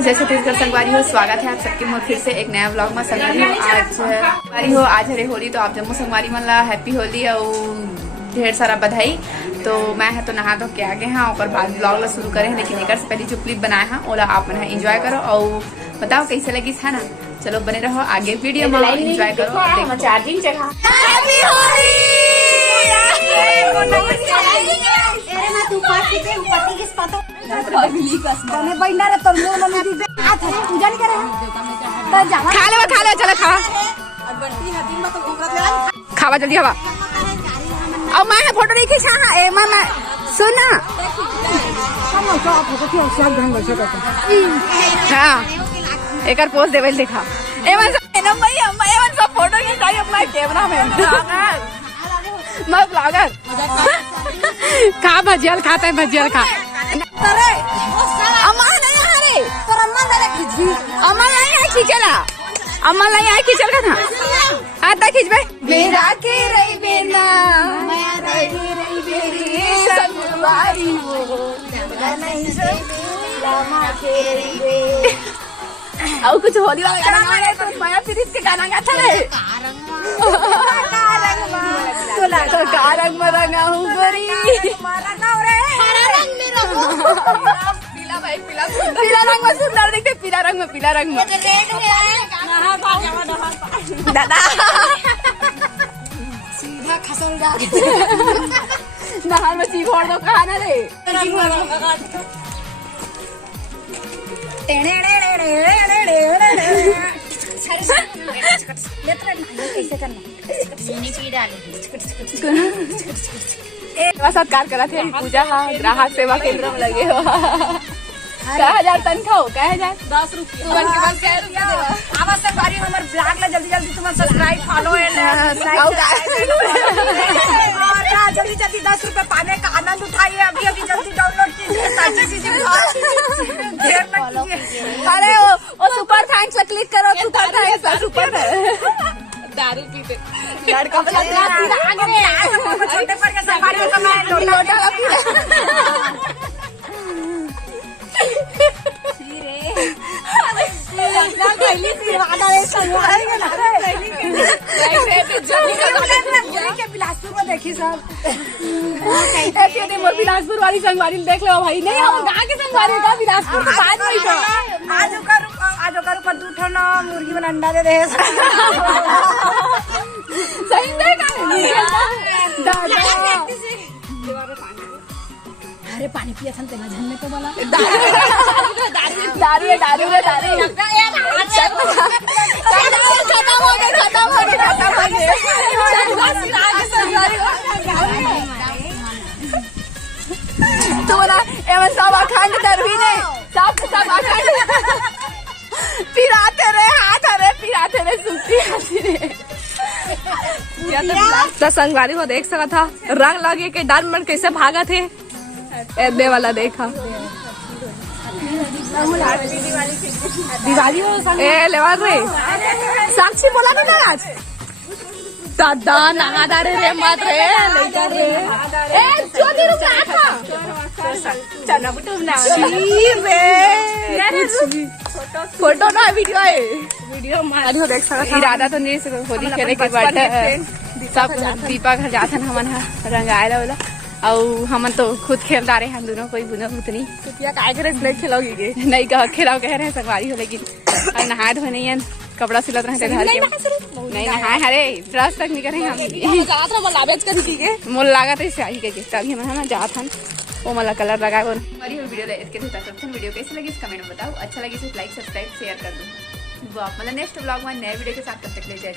जैसे कि संगवारी हो, स्वागत है आप सबके मोर फिर से एक नया व्लॉग में। संगवारी हो आज संगवारी हो आज हरे होली, तो आप जम्मू संगवारी मन ला हैप्पी होली और ढेर सारा बधाई। तो मैं है तो नहा धो के आगे हाँ और बाद ब्लॉग ला शुरू करे हैं, लेकिन एक से पहले जो क्लिप बनाया है ओला आप मन एंजॉय करो और बताओ कैसे लगी है ना। चलो बने रहो आगे वीडियो में, एंजॉय करो। चार्जिंग जगह खा ले चलो खावा जल्दी हवा। अब मैं फोटो नहीं खींचा है मैं सुना हाँ एक पोज देवल देखा एवन सब फोटो खिंचाई अपना कैमरा में मैं ब्लॉगर खा भजियल खाता है भजियल खा अम्मा नहीं है खींचला अम्मा नहीं है खींचल का था आता खींचबे बेरा के रही बेना मैं रही बेरी संगवारी हो नहीं से लामा फेरी बे और कुछ होली वाला गाना गा तो माया फिर इसके गाना गाता रे तो कारंग मरंगा हूँ गरी मारा ना रे हरा रंग में रहो पीला भाई पीला रंग में सुंदर दिखते पीला रंग में रेड में आए दादा सीधा खसल जा नहार में सी फोड़ दो कहा ना रे सत्कार करा थे पूजा हाँ ग्राहक सेवा केंद्र में लगे हो 1000 तनखा हो 10 रुपया संगवारी हमारे ब्लॉग ला जल्दी तुम सब्सक्राइब फॉलो जल्दी 10 रुपए पाने का आनंद उठाइए। अभी जल्दी डाउनलोड कीजिए। अरे वो सुपर थैंक्स ला क्लिक करो सुपर थैंक्स सुपर दारू पीते लड़का छोटे पर के संगवारी का मैं लोटा बिलासपुर वाली संगवारी देख लो भाई नहीं हम गाँव के संगवारी का बिलासपुर के बाद में आज ऊपर 2 ठो ना मुर्गी में अंडा दे रहे सही अरे पानी पिया था तेरा झलने को बोला दारू तो बोला एवं सब अखंड दरवी ने सब अखंड पिराते रहे सुखी रे तो संगवारी को देख सका था रंग लगे के डर मन कैसे भागा थे दे वाला देखा दिवाली ए लेवा रे साक्षी बोला ना आज दादा नागा रे मत रे लेकर रे ए ज्योति रुक ना चना बुटुम ना फोटो ना वीडियो मारी हो देख सकता इरादा तो नहीं होली खेले के बाद सब दीपा घर जाते हैं हमन रंग आए वाला और हम तो खुद खेलता रहे हम दोनों कोई बुना उतनी काय करे नहीं खेलोगी नहीं खेलाओ कह रहे हैं संगवारी हो, लेकिन नहाए धोने नहीं कपड़ा सिलत रहे घर के नहीं नहाए हरे ब्रश तक नहीं करे हम मोल लगा तो स्याही के तभी हम जात हम वो मला कलर लगा वीडियो कैसे लगी कमेंट में बताओ। अच्छा लगी तो लाइक सब्सक्राइब शेयर कर दो। वो आप मतलब नेक्स्ट ब्लॉग में नए वीडियो के साथ तब तक ले जाए।